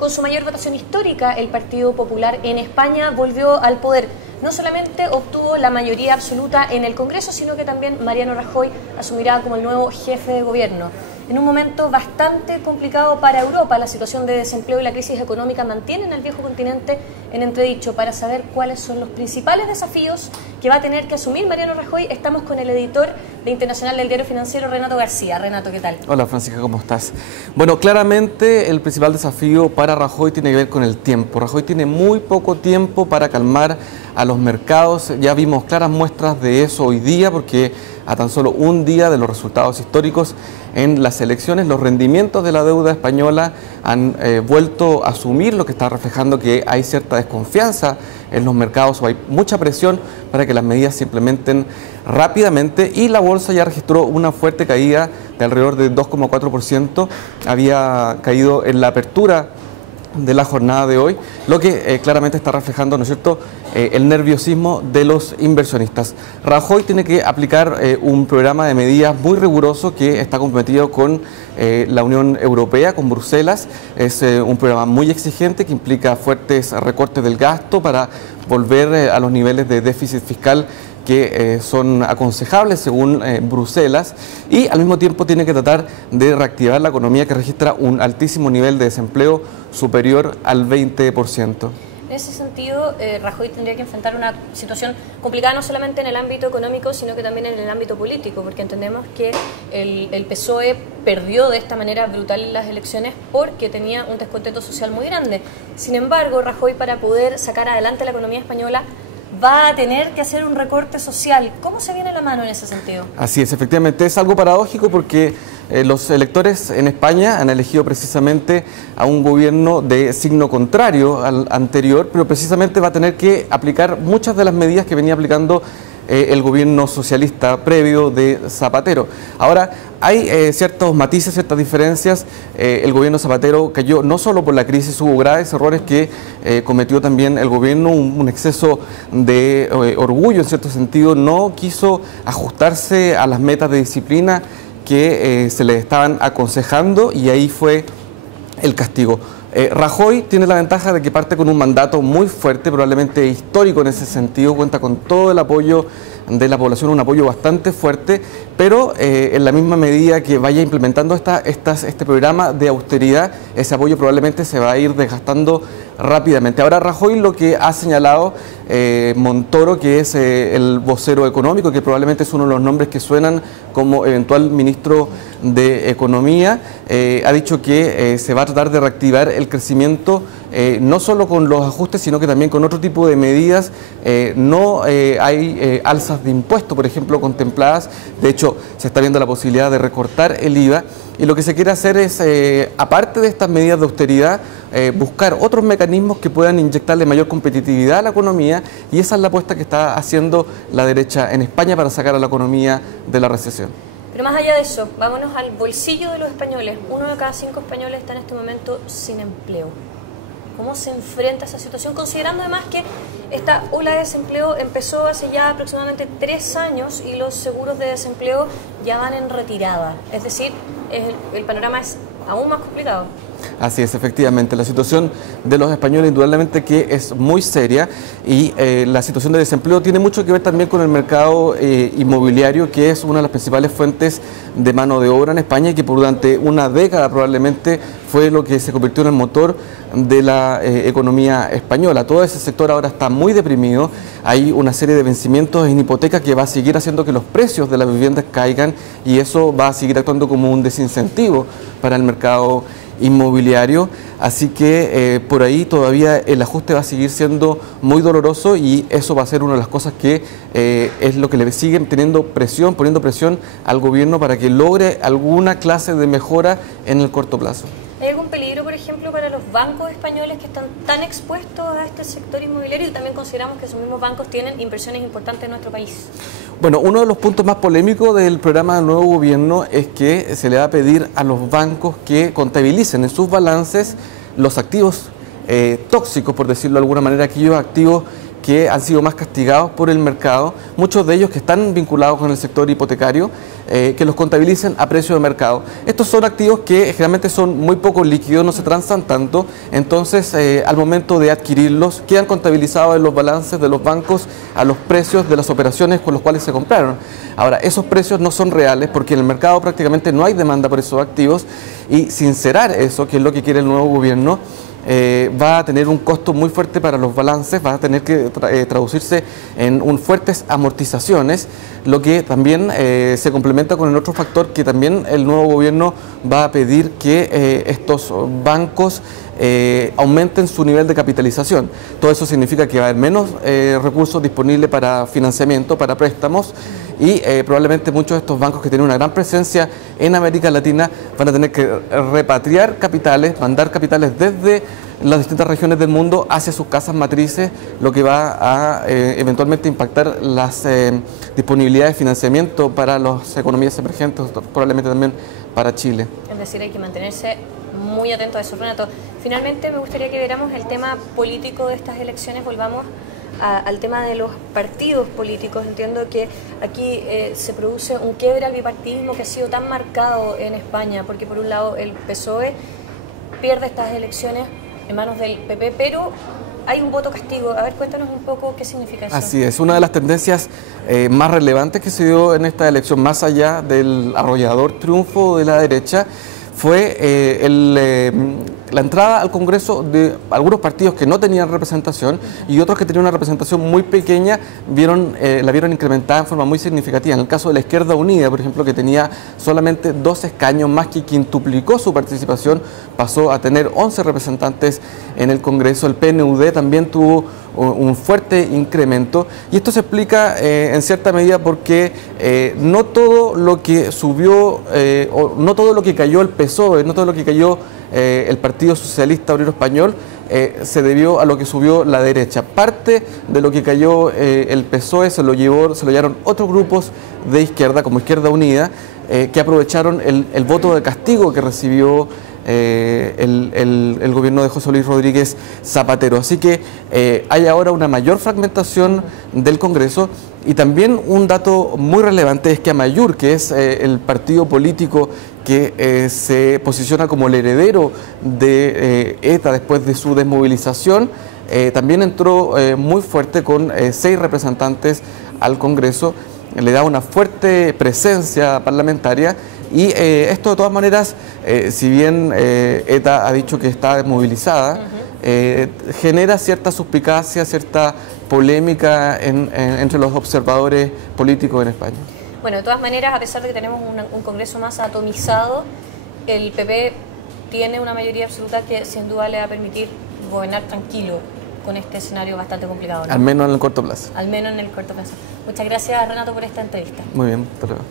con su mayor votación histórica, el Partido Popular en España volvió al poder. No solamente obtuvo la mayoría absoluta en el Congreso, sino que también Mariano Rajoy asumirá como el nuevo jefe de gobierno. En un momento bastante complicado para Europa, la situación de desempleo y la crisis económica mantienen al viejo continente en entredicho. Para saber cuáles son los principales desafíos que va a tener que asumir Mariano Rajoy, estamos con el editor de Internacional del Diario Financiero, Renato García. Renato, ¿qué tal? Hola Francisca, ¿cómo estás? Bueno, claramente el principal desafío para Rajoy tiene que ver con el tiempo. Rajoy tiene muy poco tiempo para calmar a los mercados. Ya vimos claras muestras de eso hoy día, porque a tan solo un día de los resultados históricos en las elecciones, los rendimientos de la deuda española han vuelto a asumir, lo que está reflejando que hay cierta desconfianza en los mercados o hay mucha presión para que las medidas se implementen rápidamente, y la bolsa ya registró una fuerte caída de alrededor de 2,4%, había caído en la apertura de la jornada de hoy, lo que claramente está reflejando, ¿no es cierto?, el nerviosismo de los inversionistas. Rajoy tiene que aplicar un programa de medidas muy riguroso que está comprometido con la Unión Europea, con Bruselas. Es un programa muy exigente que implica fuertes recortes del gasto para volver a los niveles de déficit fiscal que son aconsejables según Bruselas, y al mismo tiempo tiene que tratar de reactivar la economía, que registra un altísimo nivel de desempleo superior al 20%. En ese sentido, Rajoy tendría que enfrentar una situación complicada no solamente en el ámbito económico, sino que también en el ámbito político, porque entendemos que el PSOE perdió de esta manera brutal en las elecciones porque tenía un descontento social muy grande. Sin embargo, Rajoy, para poder sacar adelante la economía española, va a tener que hacer un recorte social. ¿Cómo se viene la mano en ese sentido? Así es, efectivamente es algo paradójico, porque los electores en España han elegido precisamente a un gobierno de signo contrario al anterior, pero precisamente va a tener que aplicar muchas de las medidas que venía aplicando el gobierno socialista previo de Zapatero. Ahora, hay ciertos matices, ciertas diferencias. El gobierno Zapatero cayó no solo por la crisis, hubo graves errores que cometió también el gobierno, un exceso de orgullo en cierto sentido, no quiso ajustarse a las metas de disciplina que se le estaban aconsejando, y ahí fue el castigo. Rajoy tiene la ventaja de que parte con un mandato muy fuerte, probablemente histórico en ese sentido, cuenta con todo el apoyo de la población, un apoyo bastante fuerte, pero en la misma medida que vaya implementando este programa de austeridad, ese apoyo probablemente se va a ir desgastando rápidamente. Ahora Rajoy, lo que ha señalado Montoro, que es el vocero económico, que probablemente es uno de los nombres que suenan como eventual ministro de Economía, ha dicho que se va a tratar de reactivar el crecimiento, no solo con los ajustes, sino que también con otro tipo de medidas. No hay alzas de impuestos, por ejemplo, contempladas. De hecho, se está viendo la posibilidad de recortar el IVA, y lo que se quiere hacer es, aparte de estas medidas de austeridad, buscar otros mecanismos que puedan inyectarle mayor competitividad a la economía, y esa es la apuesta que está haciendo la derecha en España para sacar a la economía de la recesión. Pero más allá de eso, vámonos al bolsillo de los españoles. 1 de cada 5 españoles está en este momento sin empleo. ¿Cómo se enfrenta a esa situación? Considerando además que esta ola de desempleo empezó hace ya aproximadamente 3 años y los seguros de desempleo ya van en retirada. Es decir, el panorama es aún más complicado. Así es, efectivamente. La situación de los españoles indudablemente que es muy seria, y la situación de desempleo tiene mucho que ver también con el mercado inmobiliario, que es una de las principales fuentes de mano de obra en España, y que por durante una década probablemente fue lo que se convirtió en el motor de la economía española. Todo ese sector ahora está muy deprimido, hay una serie de vencimientos en hipoteca que va a seguir haciendo que los precios de las viviendas caigan, y eso va a seguir actuando como un desincentivo para el mercado inmobiliario, así que por ahí todavía el ajuste va a seguir siendo muy doloroso, y eso va a ser una de las cosas que es lo que le siguen poniendo presión al gobierno para que logre alguna clase de mejora en el corto plazo. ¿Hay algún peligro, por ejemplo, para los bancos españoles que están tan expuestos a este sector inmobiliario, y también consideramos que esos mismos bancos tienen inversiones importantes en nuestro país? Bueno, uno de los puntos más polémicos del programa del nuevo gobierno es que se le va a pedir a los bancos que contabilicen en sus balances los activos tóxicos, por decirlo de alguna manera, aquellos activos que han sido más castigados por el mercado, muchos de ellos que están vinculados con el sector hipotecario, que los contabilicen a precio de mercado. Estos son activos que generalmente son muy poco líquidos, no se transan tanto, entonces al momento de adquirirlos quedan contabilizados en los balances de los bancos a los precios de las operaciones con los cuales se compraron. Ahora, esos precios no son reales porque en el mercado prácticamente no hay demanda por esos activos, y sincerar eso, que es lo que quiere el nuevo gobierno, va a tener un costo muy fuerte para los balances, va a tener que traducirse en fuertes amortizaciones, lo que también se complementa con el otro factor que también el nuevo gobierno va a pedir que estos bancos aumenten su nivel de capitalización. Todo eso significa que va a haber menos recursos disponibles para financiamiento, para préstamos, y probablemente muchos de estos bancos que tienen una gran presencia en América Latina van a tener que repatriar capitales, mandar capitales desde las distintas regiones del mundo hacia sus casas matrices, lo que va a eventualmente impactar las disponibilidades de financiamiento para las economías emergentes, probablemente también para Chile. Es decir, hay que mantenerse muy atento a eso, Renato. Finalmente me gustaría que viéramos el tema político de estas elecciones, volvamos al tema de los partidos políticos. Entiendo que aquí se produce un quiebre al bipartidismo que ha sido tan marcado en España, porque por un lado el PSOE pierde estas elecciones en manos del PP, pero hay un voto castigo. A ver, cuéntanos un poco qué significa eso. Así es, una de las tendencias más relevantes que se dio en esta elección, más allá del arrollador triunfo de la derecha, fue la entrada al Congreso de algunos partidos que no tenían representación y otros que tenían una representación muy pequeña, la vieron incrementada en forma muy significativa. En el caso de la Izquierda Unida, por ejemplo, que tenía solamente 2 escaños, más que quintuplicó su participación, pasó a tener 11 representantes en el Congreso. El PNUD también tuvo un fuerte incremento, y esto se explica en cierta medida porque no todo lo que subió, o no todo lo que cayó el PSOE, no todo lo que cayó el Partido Socialista Obrero Español se debió a lo que subió la derecha. Parte de lo que cayó el PSOE se lo llevaron otros grupos de izquierda, como Izquierda Unida, que aprovecharon el voto de castigo que recibió el gobierno de José Luis Rodríguez Zapatero. Así que hay ahora una mayor fragmentación del Congreso, y también un dato muy relevante es que Amaiur, que es el partido político que se posiciona como el heredero de ETA después de su desmovilización, también entró muy fuerte con 6 representantes al Congreso, le da una fuerte presencia parlamentaria. Y esto de todas maneras, si bien ETA ha dicho que está desmovilizada, genera cierta suspicacia, cierta polémica entre los observadores políticos en España. Bueno, de todas maneras, a pesar de que tenemos un Congreso más atomizado, el PP tiene una mayoría absoluta que sin duda le va a permitir gobernar tranquilo con este escenario bastante complicado, ¿no? Al menos en el corto plazo. Al menos en el corto plazo. Muchas gracias, Renato, por esta entrevista. Muy bien, hasta luego.